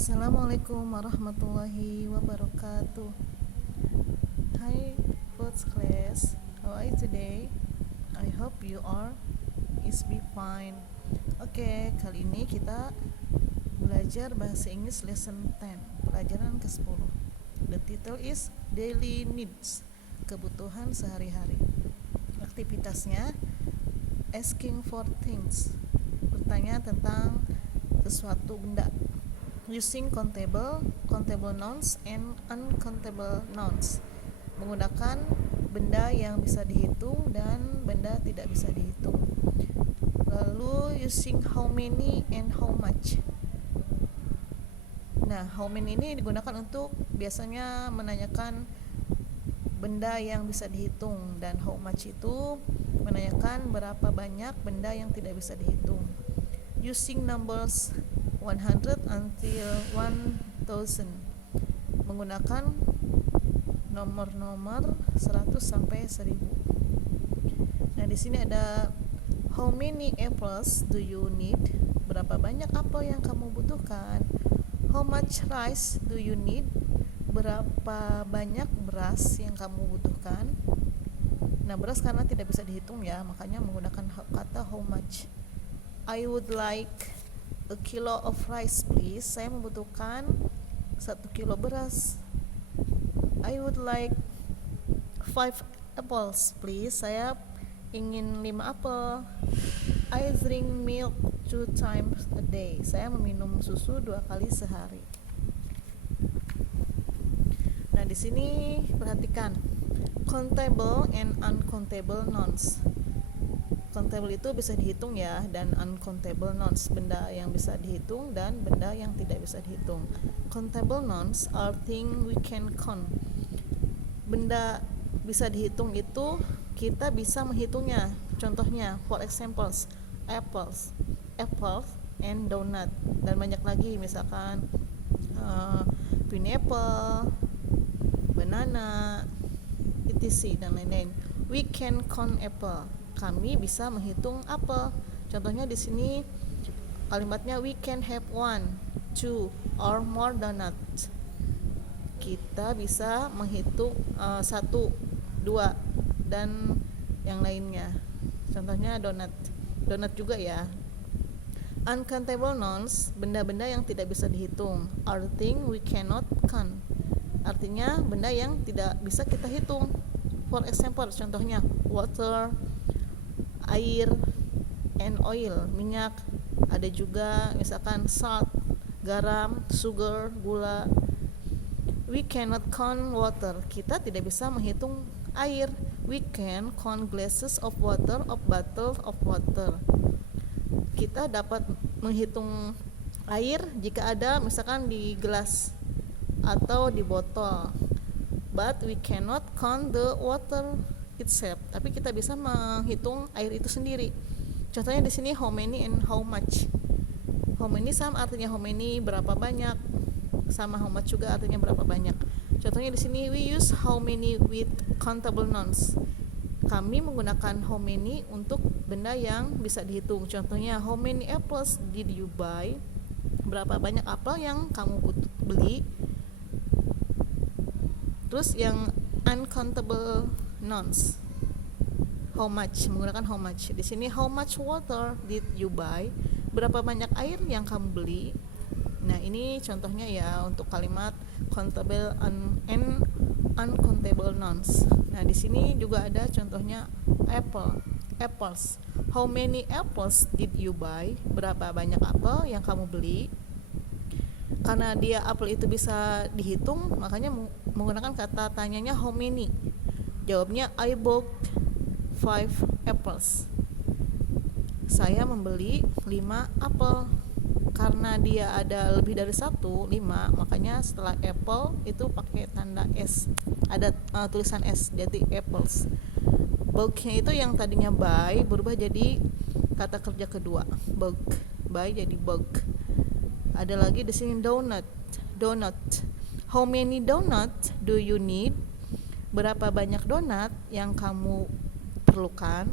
Assalamualaikum warahmatullahi wabarakatuh. Hi, first class. How are you today? I hope you are is be fine. Oke, kali ini kita belajar bahasa Inggris lesson 10, pelajaran ke-10. The title is Daily Needs, kebutuhan sehari-hari. Aktivitasnya asking for things, bertanya tentang sesuatu benda. Using countable nouns and uncountable nouns, menggunakan benda yang bisa dihitung dan benda tidak bisa dihitung. Lalu using how many and how much. Nah, how many ini digunakan untuk biasanya menanyakan benda yang bisa dihitung, dan how much itu menanyakan berapa banyak benda yang tidak bisa dihitung. Using numbers 100 until 1000, menggunakan nomor-nomor 100 sampai 1000. Nah, di sini ada how many apples do you need? Berapa banyak apel yang kamu butuhkan? How much rice do you need? Berapa banyak beras yang kamu butuhkan? Nah, beras karena tidak bisa dihitung ya, makanya menggunakan kata how much. I would like a kilo of rice please. Saya membutuhkan 1 kilo beras. I would like 5 apples please. Saya ingin 5 apel. I drink milk 2 times a day. Saya meminum susu 2 kali sehari. Nah, di sini perhatikan countable and uncountable nouns. Countable itu bisa dihitung ya, dan uncountable nouns, benda yang bisa dihitung dan benda yang tidak bisa dihitung. Countable nouns are things we can count. Benda bisa dihitung itu kita bisa menghitungnya. Contohnya, for examples, apples and donut, dan banyak lagi, misalkan pineapple, banana, etc. dan lain-lain. We can count apple. Kami bisa menghitung apel. Contohnya di sini kalimatnya we can have 1, 2 or more donuts. Kita bisa menghitung 1, 2 dan yang lainnya. Contohnya donut juga ya. Uncountable nouns, benda-benda yang tidak bisa dihitung, are things we cannot count. Artinya benda yang tidak bisa kita hitung. For example, contohnya water, air, and oil, minyak. Ada juga misalkan salt, garam, sugar, gula. We cannot count water. Kita tidak bisa menghitung air. We can count glasses of water, of bottles of water. Kita dapat menghitung air jika ada misalkan di gelas atau di botol. But we cannot count the water itself. Tapi kita bisa menghitung air itu sendiri. Contohnya di sini how many and how much. How many sama artinya how many, berapa banyak, sama how much juga artinya berapa banyak. Contohnya di sini we use how many with countable nouns. Kami menggunakan how many untuk benda yang bisa dihitung. Contohnya how many apples did you buy? Berapa banyak apel yang kamu beli? Terus yang uncountable nouns, how much, menggunakan how much. Di sini how much water did you buy? Berapa banyak air yang kamu beli? Nah, ini contohnya ya untuk kalimat countable and uncountable nouns. Nah, di sini juga ada contohnya apples. How many apples did you buy? Berapa banyak apel yang kamu beli? Karena dia apel itu bisa dihitung, makanya menggunakan kata tanyanya how many. Jawabnya I bought 5 apples. Saya membeli 5 apel. Karena dia ada lebih dari 1, 5, makanya setelah apple itu pakai tanda S. Ada tulisan S, jadi apples. Bought-nya itu yang tadinya buy berubah jadi kata kerja kedua. Bought, buy jadi bought. Ada lagi di sini donut. How many donut do you need? Berapa banyak donat yang kamu perlukan?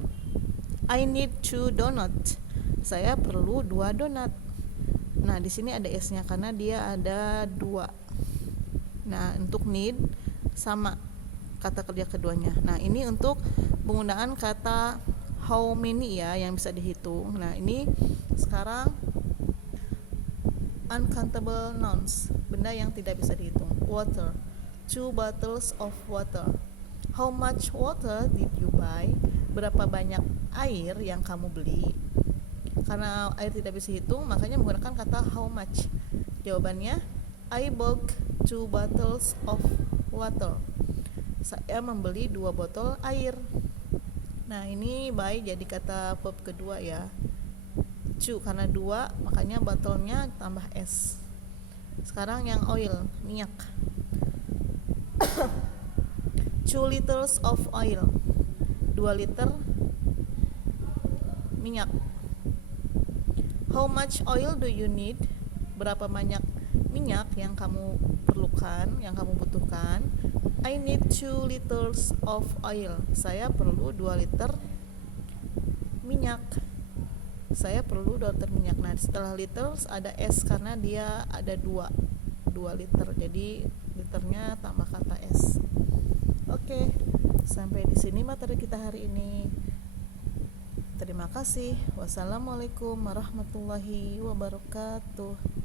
I need 2 donut. Saya perlu 2 donat. Nah, di sini ada s-nya karena dia ada 2. Nah, untuk need sama kata kerja keduanya. Nah, ini untuk penggunaan kata how many ya yang bisa dihitung. Nah, ini sekarang uncountable nouns, benda yang tidak bisa dihitung. Water, 2 bottles of water. How much water did you buy? Berapa banyak air yang kamu beli? Karena air tidak bisa dihitung, makanya menggunakan kata how much. Jawabannya, I bought 2 bottles of water. Saya membeli 2 botol air. Nah, ini buy jadi kata verb kedua ya. 2 karena 2, makanya botolnya tambah s. Sekarang yang oil, minyak. 2 liters of oil. 2 liter minyak. How much oil do you need? Berapa banyak minyak yang kamu perlukan, yang kamu butuhkan? I need 2 liters of oil. Saya perlu 2 liter minyak. Saya perlu 2 liter minyak. Nah, setelah liters ada s karena dia ada 2 liter. Jadi liternya tambah kata s. Oke, sampai di sini materi kita hari ini. Terima kasih. Wassalamualaikum warahmatullahi wabarakatuh.